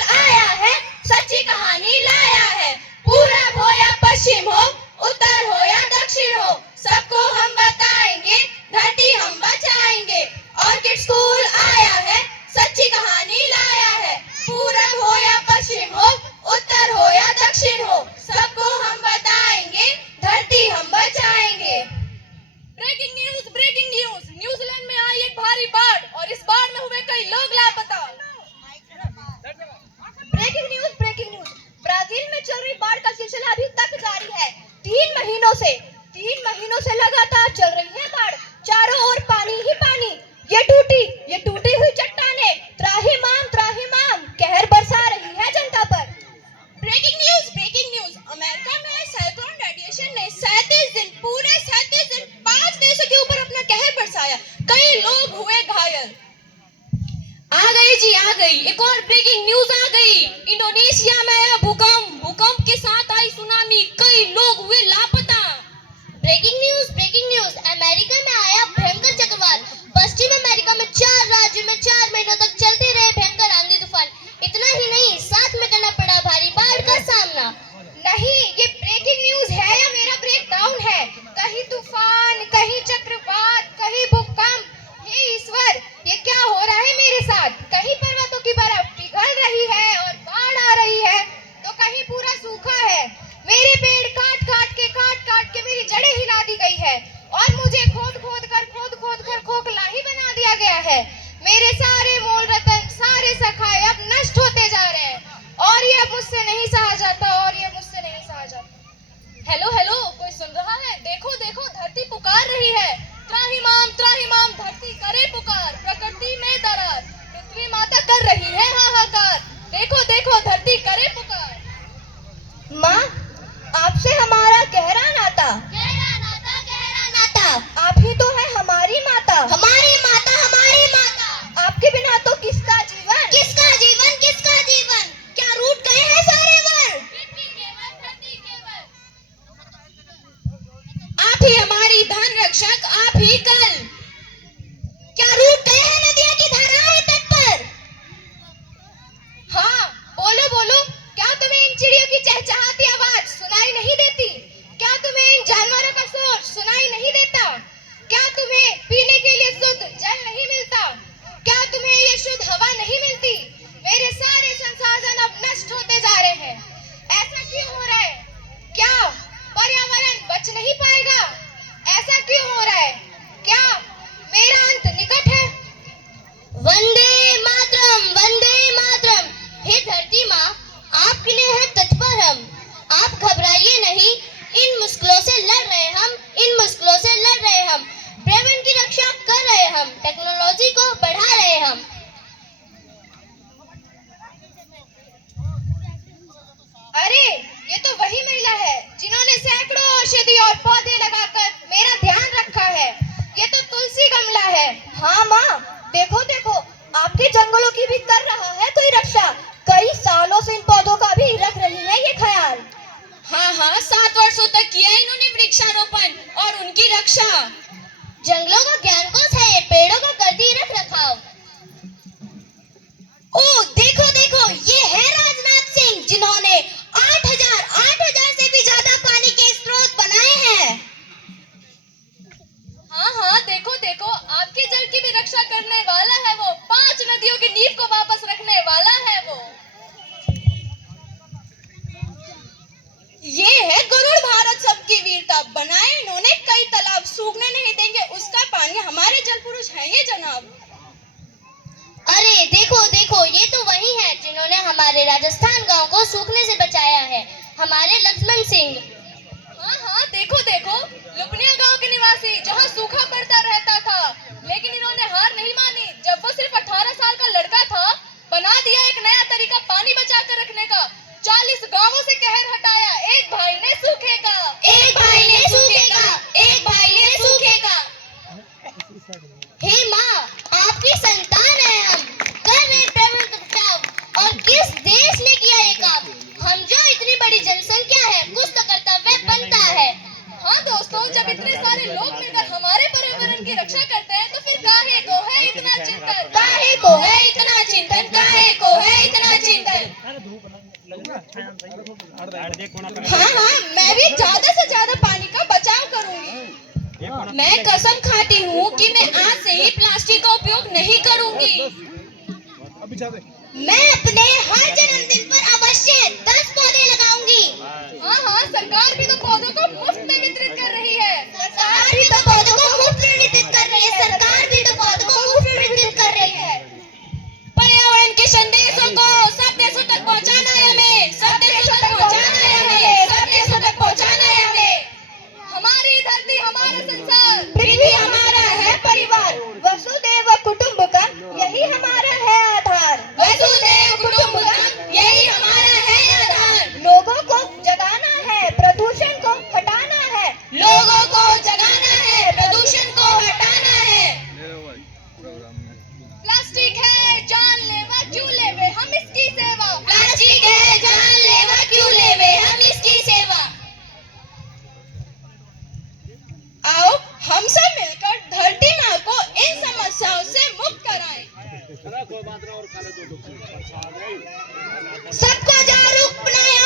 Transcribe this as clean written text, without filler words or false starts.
आया है, सच्ची कहानी लाया है। पूरब हो या पश्चिम हो, उत्तर हो या दक्षिण हो, सबको हम बताएंगे, धरती हम बचाएंगे। ऑर्किड स्कूल आया है, सच्ची कहानी लाया है। पूरब हो या पश्चिम हो, उत्तर हो या दक्षिण हो, सबको हम बताएंगे, धरती हम बचाएंगे। ब्रेकिंग न्यूज, न्यूजीलैंड में आई एक भारी बाढ़ और इस बाढ़ में हुए कई लोग लापता। ब्रेकिंग न्यूज, ब्राजील में चल रही बाढ़ का सिलसिला अभी तक जारी है। 3 महीनों से लगातार चल रही है बाढ़। चारों ओर पानी ही पानी। ये टूटी हुई चट्टानें त्राहिमाम कहर बरसा रही है जनता पर। ब्रेकिंग न्यूज, अमेरिका में साइक्लोन रेडिएशन ने 37 दिन 5 देशों के ऊपर अपना कहर बरसाया। कई लोग हुए घायल। आ गई एक और ब्रेकिंग न्यूज आ गई। इंडोनेशिया में आया भूकंप के साथ आई सुनामी, कई लोग हुए लापता। ब्रेकिंग न्यूज, अमेरिका में आया भयंकर चक्रवात। पश्चिम अमेरिका में 4 राज्यों में 4 महीनों तक चलते रहे भयंकर आंधी तूफान। इतना ही नहीं, साथ में करना पड़ा भारी बाढ़ का सामना। नहीं, ये ब्रेकिंग न्यूज है या मेरा ब्रेकडाउन है? कहीं तूफान, कहीं चक्रवात, कहीं भूकंप। हे ईश्वर, ये क्या हो रहा है मेरे साथ? कहीं पर्वतों की बर्फ पिघल रही है और बाढ़ आ रही है, तो कहीं पूरा सूखा है। मेरे पेड़ काट काट के मेरी जड़ें हिला दी गई है और मुझे खोद कर खोखला ही बना दिया गया है। मेरे सारे मोल रतन, सारे सखाए अब नष्ट होते जा रहे हैं और ये अब मुझसे नहीं सहा जाता। हेलो, कोई सुन रहा है? देखो धरती पुकार रही है। त्राहिमाम धरती करे पुकार, प्रकृति में दरार, पृथ्वी माता कर रही है हाहाकार। देखो धरती करे पुकार। माँ, आपसे हमारा गहरा नाता। आप ही तो है हमारी माता। हमारी माता। आपके बिना तो किसका जीवन? क्या रूठ गए हैं सारे वर? आप ही हमारी धन रक्षक, आप ही कल। क्या रूठ गए हैं नदियों की धाराएं तट पर? हाँ, बोलो, क्या तुम्हें इन चिड़ियों की चहचहाती आवाज सुनाई नहीं देती? क्या तुम्हें इन जानवरों का शोर सुनाई नहीं देता? क्या तुम्हें पीने के लिए शुद्ध जल नहीं मिलता? क्या तुम्हें ये शुद्ध हवा नहीं मिलती? मेरे सारे संसाधन अब नष्ट होते जा रहे हैं। ऐसा क्यों हो रहा है? क्या पर्यावरण बच नहीं पाएगा? ऐसा क्यों हो रहा है? क्या मेरा अंत निकट है? वंदे मातरम। हे धरती माँ, आपके लिए है तत्पर हम। आप घबराइए नहीं, इन मुश्किलों से लड़ रहे हम। पर्यावरण की रक्षा कर रहे हम, टेक्नोलॉजी को बढ़ा रहे हम। अरे, ये तो वही महिला है जिन्होंने सैकड़ों औषधि और पौधे लगाकर मेरा ध्यान रखा है। ये तो तुलसी गमला है। हाँ माँ, देखो आपके जंगलों की भी कर रहा है कोई रक्षा। कई सालों से इन पौधों का भी रख रही है ये ख्याल। हाँ, 7 वर्षों तक किया इन्होंने वृक्षारोपण और उनकी रक्षा। जंगलों का ज्ञान कोश है ये, पेड़ों का करती रख रखाव। ओ देखो, ये है राजनाथ सिंह, जिन्होंने 8,000 से भी ज्यादा पानी के स्रोत बनाए हैं। हाँ, देखो आपके जल की भी रक्षा करने वाला है वो। 5 नदियों की नींव को वापस रखने वाला है वो। ये है गरुड़ भारत सबकी वीरता। बनाए इन्होंने कई तालाब, सूखने नहीं देंगे उसका पानी। हमारे जल पुरुष हैं ये जनाब। अरे देखो, ये तो वही है जिन्होंने हमारे राजस्थान गांव को सूखने से बचाया है, हमारे लक्ष्मण सिंह। हाँ, देखो लुपनिया गांव के निवासी, जहां सूखा पड़ता रहता था, लेकिन इन्होंने हार नहीं मानी। जब वो सिर्फ 18 साल का लड़का था, बना दिया एक नया तरीका पानी बचा कर रखने का। 40 गांवों से कहर हटाया, एक भाई ने सूखेगा। हे माँ, आपकी संतान है हम, कर रहे पर्यावरण का बचाव। और किस देश ने किया ये काम? हम जो इतनी बड़ी जनसंख्या है, कुछ तो कर्तव्य बनता है। हाँ दोस्तों, जब इतने सारे लोग मिलकर हमारे पर्यावरण की रक्षा करते हैं, तो फिर काहे को है इतना चिंतन? हाँ, मैं भी ज्यादा से ज्यादा पानी का बचाव करूंगी। मैं कसम खाती हूँ कि मैं आज से ही प्लास्टिक का उपयोग नहीं करूंगी। मैं अपने हर जन्मदिन पर अवश्य 10 पौधे लगाऊंगी। हाँ, सरकार भी तो पौधों को मुफ्त में वितरित कर रही है। सरकार भी तो पौधों को मुफ्त में वितरित कर रही है। सरकार भी तो पौधों को मुफ्त में वितरित कर रही है। पर्यावरण के संदेशों को सब देशों तक पहुंचाना है हमें, सब देशों तक पहुंचाना है हमें, सब देशों तक पहुंचाना है हमें। हमारी धरती हमारा संसार, पृथ्वी हमारा है परिवार, वसुदेव कुटुंबकम यही हमारा है आधार। वसुधैव कुटुंबकम यही हमारा है आधार। लोगों को जगाना है, प्रदूषण को हटाना है। लोगों को जगाना है, प्रदूषण को हटाना है। प्लास्टिक है जानलेवा क्यों लेवे हम इसकी सेवा। प्लास्टिक है जानलेवा क्यों लेवे हम इसकी सेवा। आओ हम सब मिलकर धरती माँ को इन समस्याओं से मुक्त कराएं। सबको जागरूक बनाएं